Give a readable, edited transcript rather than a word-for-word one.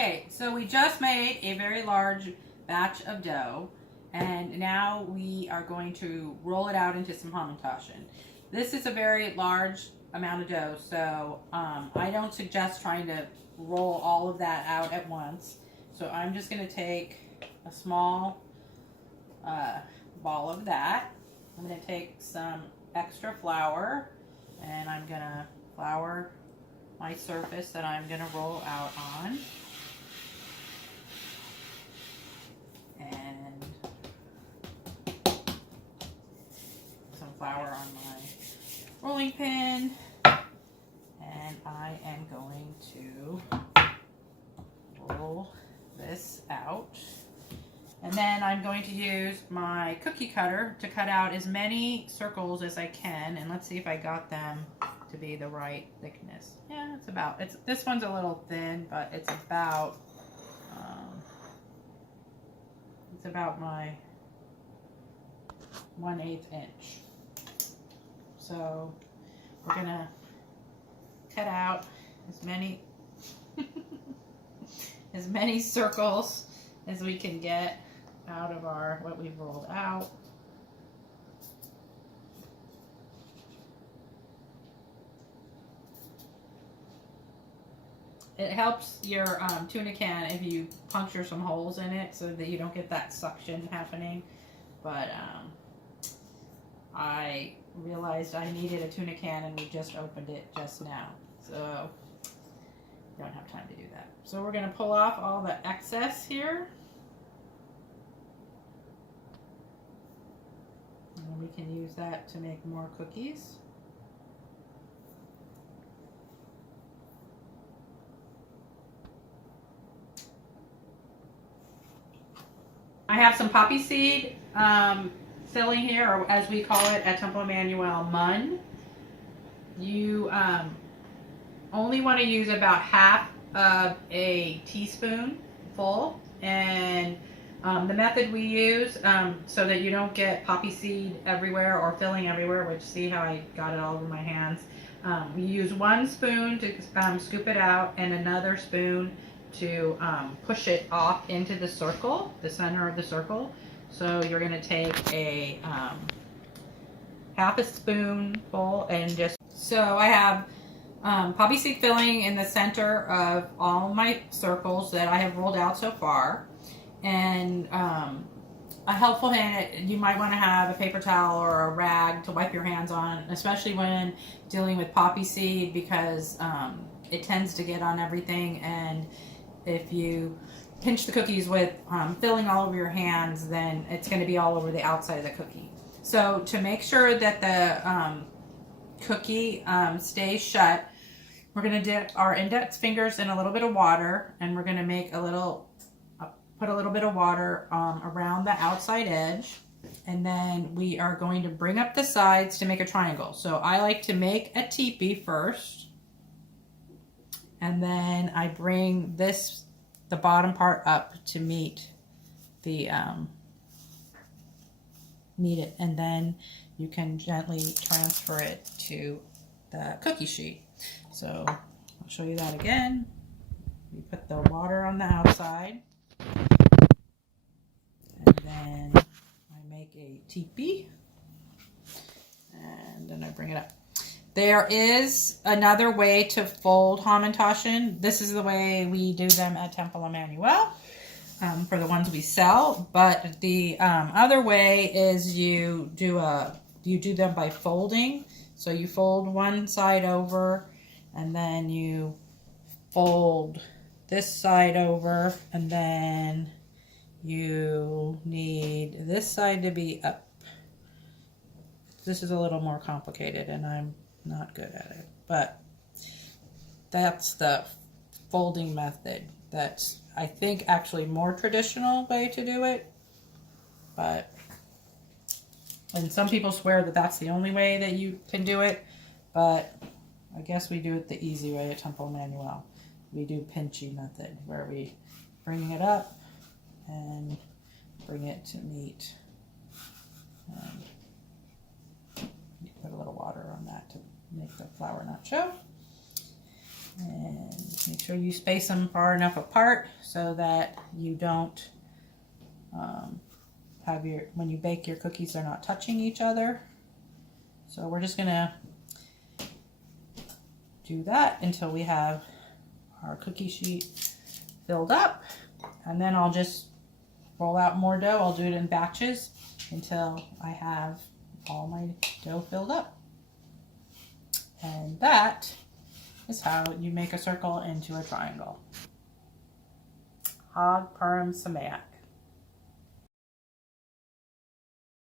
Okay, so we just made a very large batch of dough, and now we are going to roll it out into some Hamantashen. This is a very large amount of dough, so I don't suggest trying to roll all of that out at once. So I'm just going to take a small ball of that. I'm going to take some extra flour, and I'm going to flour my surface that I'm going to roll out on. And some flour on my rolling pin, and I am going to roll this out, and then I'm going to use my cookie cutter to cut out as many circles as I can, and let's see if I got them to be the right thickness. Yeah, this one's a little thin, but it's about my 1/8 inch. So we're gonna cut out as many as many circles as we can get out of what we've rolled out. It helps your tuna can if you puncture some holes in it so that you don't get that suction happening. But I realized I needed a tuna can and we just opened it just now. So don't have time to do that. So we're going to pull off all the excess here. And we can use that to make more cookies. I have some poppy seed filling here, or as we call it at Temple Emanu-El, mun. You only want to use about half of a teaspoon full, and the method we use so that you don't get poppy seed everywhere or filling everywhere, which see how I got it all over my hands. We use 1 spoon to scoop it out and another spoon to push it off into the circle, the center of the circle. So you're going to take a half a spoonful and just, so I have poppy seed filling in the center of all my circles that I have rolled out so far. And a helpful hand, you might want to have a paper towel or a rag to wipe your hands on, especially when dealing with poppy seed, because it tends to get on everything, and if you pinch the cookies with filling all over your hands, then it's going to be all over the outside of the cookie. So to make sure that the cookie stays shut, we're going to dip our index fingers in a little bit of water, and we're going to make put a little bit of water around the outside edge, and then we are going to bring up the sides to make a triangle. So I like to make a teepee first, and then I bring the bottom part up to meet it, and then you can gently transfer it to the cookie sheet. So I'll show you that again. You put the water on the outside, and then I make a teepee, and then I bring it up. There is another way to fold Hamantashen. This is the way we do them at Temple Emanu-El for the ones we sell. But the other way is you do them by folding. So you fold one side over, and then you fold this side over, and then you need this side to be up. This is a little more complicated, and I'm not good at it, but that's the folding method. That's, I think, actually more traditional way to do it, and some people swear that that's the only way that you can do it, but I guess we do it the easy way at Temple Emanu-El. We do pinchy method, where we bring it up and bring it to meet. Put a little water on that to make the flour not show. And make sure you space them far enough apart so that you don't have when you bake your cookies, they're not touching each other. So we're just gonna do that until we have our cookie sheet filled up, and then I'll just roll out more dough. I'll do it in batches until I have all my dough filled up. And that is how you make a circle into a triangle. Hag Purim Sameach.